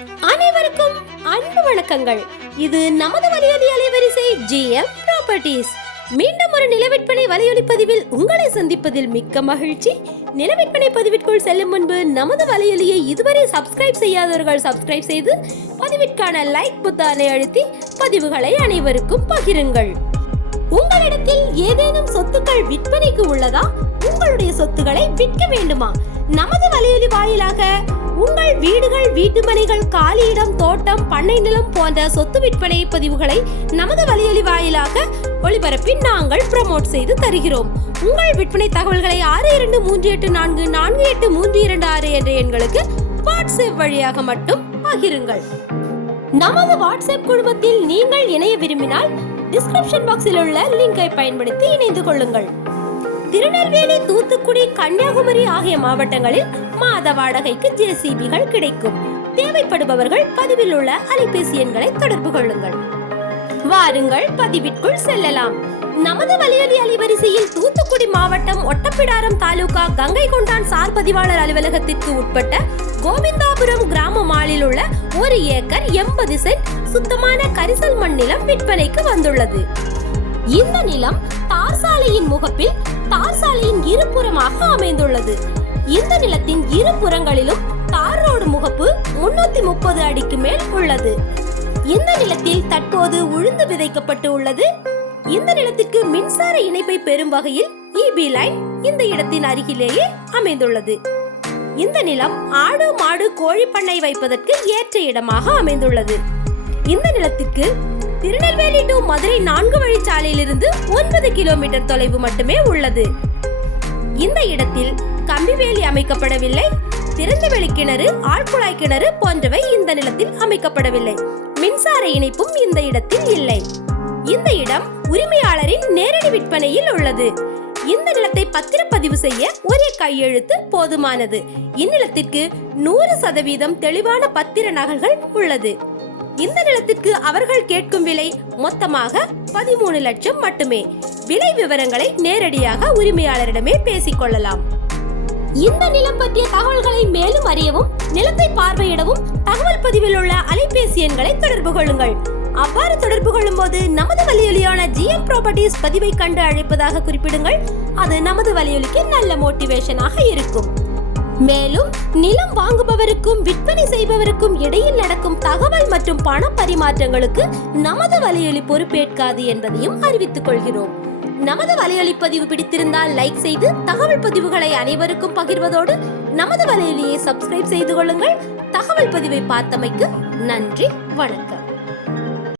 அனைவருக்கும் அன்பு வணக்கங்கள். இது நமது வலியொலி அலைவரிசை ஜிஎம் ப்ராப்பர்ட்டிஸ் மீண்டும் ஒரு நிலவிற்பனை வலையொலி பதிவில் உங்களை சந்திப்பதில் மிக்க மகிழ்ச்சி. நிலவிற்பனை பதிவிற்குள் செல்லும் முன்பு நமது வலையொலியை இதுவரை சப்ஸ்கிரைப் செய்யாதவர்கள் சப்ஸ்கிரைப் செய்து பதிவிற்கான லைக் புத்தானை அழுத்தி பதிவுகளை அனைவருக்கும் பகிருங்கள். உங்களிடத்தில் ஏதேனும் சொத்துக்கள் விற்பனைக்கு உள்ளதா? உங்களுடைய சொத்துக்களை விற்க வேண்டுமா? நமது வலையொலி வாயிலாக உங்கள் வீடுகள் வீட்டுமனைகள் காலியிடம் தோட்டம் பண்ணை நிலம் போன்ற சொத்து விற்பனை பதிவுகளை நமது வலியொலி வாயிலாக ஒளிபரப்பி நாங்கள் ப்ரமோட் செய்து தருகிறோம். உங்கள் விற்பனை தகவல்களை ஆறு இரண்டு மூன்று எட்டு நான்கு நான்கு எட்டு மூன்று இரண்டு ஆறு என்ற எண்களுக்கு வாட்ஸ்அப் வழியாக மட்டும் பகிருங்கள். நமது வாட்ஸ்அப் குழுமத்தில் நீங்கள் இணைய விரும்பினால் டிஸ்கிரிப்ஷன் பாக்ஸில் உள்ள லிங்கை பயன்படுத்தி இணைந்து கொள்ளுங்கள். திருநெல்வேலி தூத்துக்குடி கன்னியாகுமரி ஆகிய மாவட்டங்களில் மாத வாடகைக்கு ஜேசிபிகள் கிடைக்கும். தேவைப்படுபவர்கள் பதிவில் உள்ள அலைபேசி எண்களை தொடர்பு கொள்ளுங்கள். வாருங்கள் பதிவிற்குள் செல்லலாம். நமது வலியொலி அலைவரிசையில் தூத்துக்குடி மாவட்டம் ஒட்டப்பிடாரம் தாலுகா கங்கை கொண்டான் சார் பதிவாளர் அலுவலகத்திற்கு உட்பட்ட கோவிந்தாபுரம் கிராம மாலில் உள்ள ஒரு ஏக்கர் எண்பது சென்ட் சுத்தமான கரிசல் மண் நிலம் விற்பனைக்கு வந்துள்ளது. இந்த நிலம் தார் சாலையின் முகப்பில் தார் சாலையின் இருபுறமாக அமைந்துள்ளது. இந்த நிலத்தின் இரு புறங்களிலும் தார் ரோடு முகப்பு முன்னூத்தி முப்பது அடிக்கு மேல் உள்ளது. இந்த நிலத்தில் தற்போது உளுந்து விதைக்கப்பட்டு உள்ளது. இந்த நிலத்திற்கு மின்சார இணைப்பை பெறும் வகையில் இபி லைன் இந்த இடத்தின் அருகிலேயே அமைந்துள்ளது. இந்த நிலம் ஆடு மாடு கோழி பண்ணை வைப்பதற்கு ஏற்ற இடமாக அமைந்துள்ளது. இந்த நிலத்திற்கு திருநெல்வேலி டு மதுரை நான்கு வழிச்சாலையிலிருந்து ஒன்பது கிலோமீட்டர் தொலைவு மட்டுமே உள்ளது. இந்த இடத்தில் கம்பிவேலி அமைக்கப்படவில்லை திறந்தவெளி கிணறு ஆழ்குழாய் கிணறு போன்றவை இந்த நிலத்தில் அமைக்கப்படவில்லை. மின்சார இணைப்பும் இந்த இடத்தில் இல்லை. இந்த இடம் உரிமையாளரின் நேரடி விற்பனையில் உள்ளது. இந்த நிலத்தை பத்திரப்பதிவு செய்ய ஒரே கையெழுத்து போதுமானது. இந்நிலத்திற்கு நூறு சதவீதம் தெளிவான பத்திர நகல்கள் உள்ளது. இந்த நிலத்திற்கு அவர்கள் கேட்கும் விலை மொத்தமாக பதிமூணு லட்சம் மட்டுமே. விலை விவரங்களை நேரடியாக உரிமையாளரிடமே பேசிக்கொள்ளலாம். இந்த நிலம் பற்றிய தகவல்களை மேலும் அறியவும் நிலத்தை பார்வையிடவும் தகவல் பதிவில் உள்ள அலைபேசி எண்களை தொடர்பு கொள்ளுங்கள். அவ்வாறு தொடர்பு கொள்ளும் போது நமது வலியொலியான ஜிஎம் ப்ராப்பர்ட்டிஸ் பதிவை கண்டு அழைப்பதாக குறிப்பிடுங்கள். அது நமது வலியொலிக்கு நல்ல மோட்டிவேஷனாக இருக்கும். மேலும் நிலம் வாங்குபவருக்கும் விற்பனை செய்பவருக்கும் இடையில் நடக்கும் தகவல் மற்றும் பண பரிமாற்றங்களுக்கு நமது வலையொலி பொறுப்பேற்காது என்பதையும் அறிவித்துக் கொள்கிறோம். நமது வலையொலி பதிவு பிடித்திருந்தால் லைக் செய்து தகவல் பதிவுகளை அனைவருக்கும் பகிர்வதோடு நமது வலையொலியை சப்ஸ்கிரைப் செய்து கொள்ளுங்கள். தகவல் பதிவை பார்த்தமைக்கு நன்றி வணக்கம்.